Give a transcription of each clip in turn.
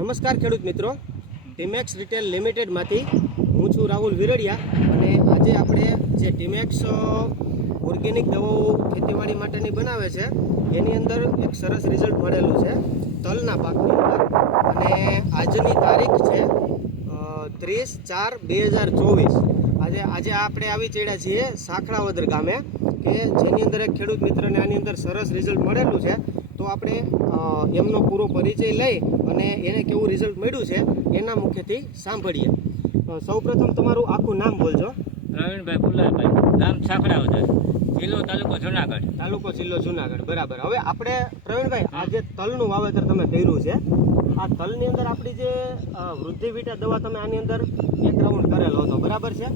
નમસ્કાર ખેડૂત મિત્રો, ટીમેક્સ રિટેલ લિમિટેડમાંથી હું છું રાહુલ વિરડિયા અને આજે આપણે જે ટીમેક્સ ઓર્ગેનિક દવાઓ ખેતીવાડી માટેની બનાવે છે એની અંદર એક સરસ રિઝલ્ટ મળેલું છે તલના પાકની અંદર. અને આજની તારીખ છે 30/4/2024. આજે આપણે આવી ચડ્યા છીએ સાંખળાવદર ગામે કે જેની અંદર એક ખેડૂત મિત્રને આની અંદર સરસ રિઝલ્ટ મળેલું છે. તો આપણે એમનો પૂરો પરિચય લઈ અને એને કેવું રિઝલ્ટ મળ્યું છે એના મુખ્યથી સાંભળીએ. સૌપ્રથમ તમારું આખું નામ બોલજો. પ્રવીણભાઈ ફુલાભાઈ, ગામ સાંખળાવદર, જિલ્લો તાલુકો જુનાગઢ. તાલુકો જિલ્લો જુનાગઢ, બરાબર. હવે આપણે પ્રવીણભાઈ, આ જે તલનું વાવેતર તમે કર્યું છે, આ તલની અંદર આપણી જે વૃદ્ધિ વિટા દવા તમે આની અંદર એક રાઉન્ડ કરેલો હતો, બરાબર છે?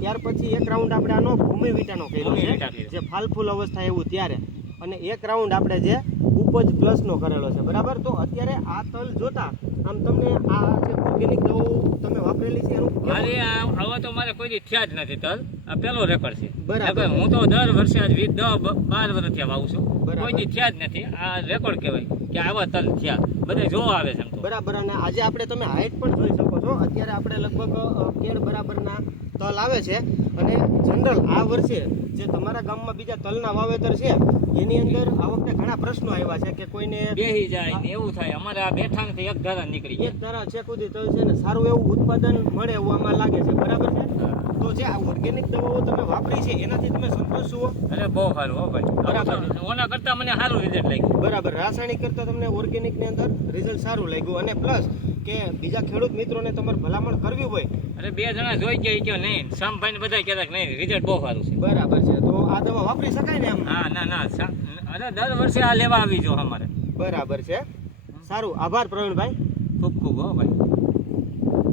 ત્યાર પછી એક રાઉન્ડ આપણે આનો ભૂમિ વિટાનો કર્યો છે, જે ફાલ ફૂલ અવસ્થા એવું ત્યારે, અને એક રાઉન્ડ આપણે જે ઉપજ પ્લસનો કરેલો છે, બરાબર. તો અત્યારે આ તલ જોતા આમ તમને આ જે ઓર્ગેનિક દવાઓ તમે વાપરેલી છે એનું મારે આવા તો મારે કોઈ દી થયા જ નથી તલ. આ પહેલો રેકોર્ડ છે. બરાબર. હું તો દર વર્ષે આજ 10-12 વર્ષથી વાવું છું, બરાબર. કોઈ દી થયા જ નથી. આ રેકોર્ડ કહેવાય કે આવા તલ થયા, બધે જોવા આવે છે એમ તો. બરાબર. અને આજે આપણે તમે હાઈટ પણ જોઈ શકો છો. અત્યારે આપણે લગભગ કેળ બરાબરના તલ આવે છે. અને જનરલ આ વર્ષે જે તમારા ગામમાં બીજા તલના વાવેતર છે એની અંદર આ વખતે ઘણા પ્રશ્નો આવ્યા છે કે કોઈને બેહી જાય ને એવું થાય. અમારે આ બેઠાણથી એક ધારા નીકળી એક ધારા છે કુદી તલ છે ને સારું એવું ઉત્પાદન મળે એવું આમાં લાગે છે, બરાબર છે? તો જે આ ઓર્ગેનિક દવાઓ તમે વાપરી છે એનાથી તમે સંતોષ છો? અરે બહુ સારું હો ભાઈ, બરાબર. ઓના કરતા મને સારું રિઝલ્ટ લાગ્યું. બરાબર. રાસાયણિક કરતા તમને ઓર્ગેનિક ની અંદર રિઝલ્ટ સારું લાગ્યું. અને પ્લસ કે બીજા ખેડૂત મિત્રોને તમારે ભલામણ કરવી હોય, અરે 2 જણા જોઈ ગયા કે નહીં, શામભાઈ ને બધા કહેતા કે નહીં રિઝલ્ટ બહુ સારું છે. બરાબર છે. તો આ દવા વાપરી શકાય ને એમ? હા, ના અરે દર વર્ષે આ લેવા આવી જો અમારે. બરાબર છે. સારું, આભાર પ્રવીણભાઈ. ખૂબ ખૂબ હો ભાઈ.